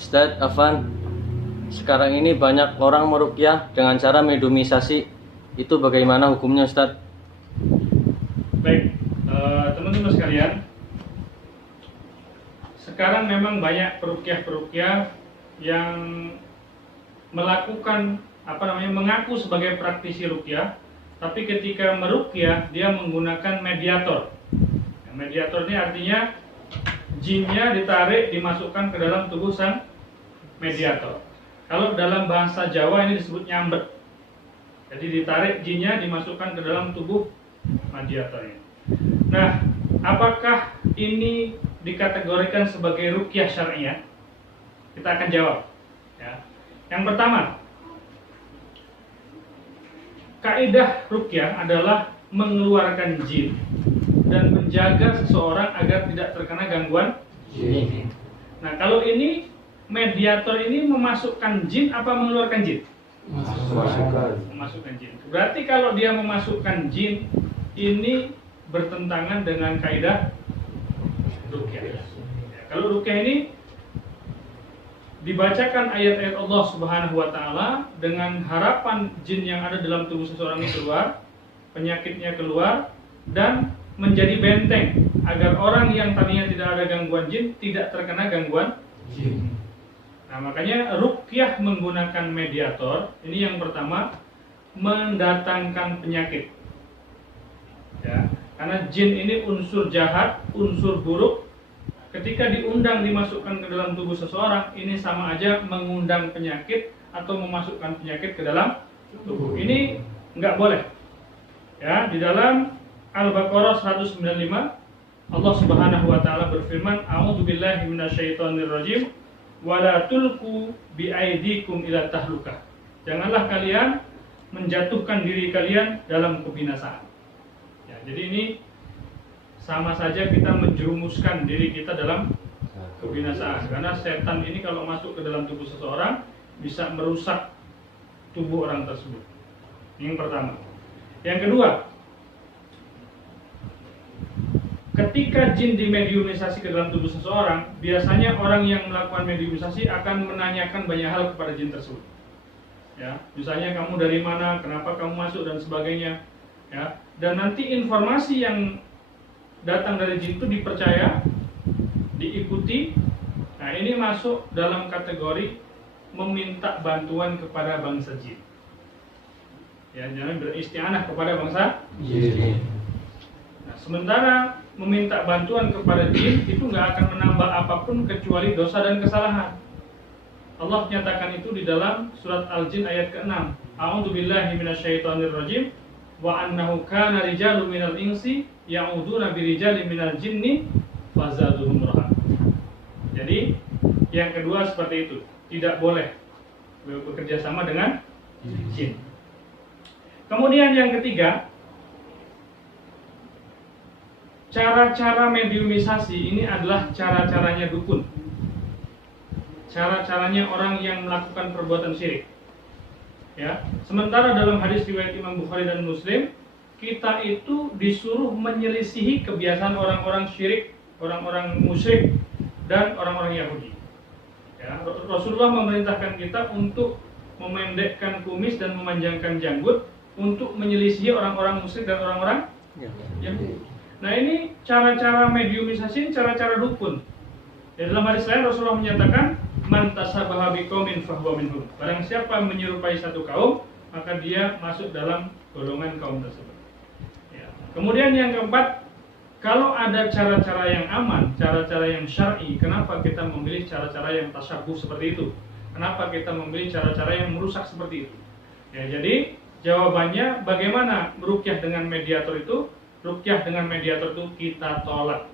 Ustadz Afan, sekarang ini banyak orang meruqyah dengan cara mediumisasi. Itu bagaimana hukumnya, Ustadz? Baik, teman-teman sekalian, sekarang memang banyak peruqyah-peruqyah yang melakukan mengaku sebagai praktisi ruqyah, tapi ketika meruqyah dia menggunakan mediator. Mediator ini artinya jinnya ditarik, dimasukkan ke dalam tubuh sang mediator. Kalau dalam bahasa Jawa ini disebut nyambet. Jadi ditarik jinnya, dimasukkan ke dalam tubuh mediatornya. Nah, apakah ini dikategorikan sebagai ruqyah syar'iyah? Kita akan jawab. Ya. Yang pertama, kaidah ruqyah adalah mengeluarkan jin dan menjaga seseorang agar tidak terkena gangguan jin. Nah, kalau ini mediator ini memasukkan jin apa mengeluarkan jin? Memasukkan jin. Berarti kalau dia memasukkan jin, ini bertentangan dengan kaidah ruqyah. Ya, kalau ruqyah ini dibacakan ayat-ayat Allah Subhanahu wa taala dengan harapan jin yang ada dalam tubuh seseorang ini keluar, penyakitnya keluar, dan menjadi benteng agar orang yang tadinya tidak ada gangguan jin tidak terkena gangguan jin. Nah, makanya ruqyah menggunakan mediator ini yang pertama mendatangkan penyakit. Ya, karena jin ini unsur jahat, unsur buruk. Ketika diundang dimasukkan ke dalam tubuh seseorang, ini sama aja mengundang penyakit atau memasukkan penyakit ke dalam tubuh. Ini nggak boleh. Ya, di dalam Al-Baqarah 195 Allah Subhanahu wa taala berfirman, "A'udzubillahi minasyaitonirrajim wa la tulqu biaidikum ila tahlukah." Janganlah kalian menjatuhkan diri kalian dalam kebinasaan. Ya, jadi ini sama saja kita menjerumuskan diri kita dalam kebinasaan, karena setan ini kalau masuk ke dalam tubuh seseorang bisa merusak tubuh orang tersebut. Yang pertama. Yang kedua, ketika jin dimediumisasi ke dalam tubuh seseorang, biasanya orang yang melakukan mediumisasi akan menanyakan banyak hal kepada jin tersebut. Ya, misalnya kamu dari mana, kenapa kamu masuk dan sebagainya. Ya, dan nanti informasi yang datang dari jin itu dipercaya, diikuti. Nah, ini masuk dalam kategori meminta bantuan kepada bangsa jin. Ya, jangan beristianah kepada bangsa jin. Nah, sementara meminta bantuan kepada jin itu nggak akan menambah apapun kecuali dosa dan kesalahan. Allah nyatakan itu di dalam surat Al-Jin ayat ke-6. A'udzubillahi minasyaitonirrajim wa annahu kana rijalun minal insi ya'uduna birijalin minal jinni fazaduhum rahaqa. Jadi yang kedua seperti itu, tidak boleh bekerja sama dengan jin. Kemudian yang ketiga, cara-cara mediumisasi ini adalah cara-caranya dukun. Cara-caranya orang yang melakukan perbuatan syirik. Ya, sementara dalam hadis riwayat Imam Bukhari dan Muslim, kita itu disuruh menyelisihi kebiasaan orang-orang syirik, orang-orang musyrik dan orang-orang Yahudi. Ya, Rasulullah memerintahkan kita untuk memendekkan kumis dan memanjangkan janggut untuk menyelisihi orang-orang musyrik dan orang-orang Yahudi. Nah, ini cara-cara mediumisasi, cara-cara dukun. Ya, dalam hadis lain Rasulullah menyatakan, "Man tasabbaha biqaumin fahuwa minhum." Barang siapa menyerupai satu kaum, maka dia masuk dalam golongan kaum tersebut. Ya. Kemudian yang keempat, kalau ada cara-cara yang aman, cara-cara yang syar'i, kenapa kita memilih cara-cara yang tasyabuh seperti itu? Kenapa kita memilih cara-cara yang merusak seperti itu? Ya, jadi jawabannya bagaimana meruqyah dengan mediator itu? Ruqyah dengan mediator itu kita tolak.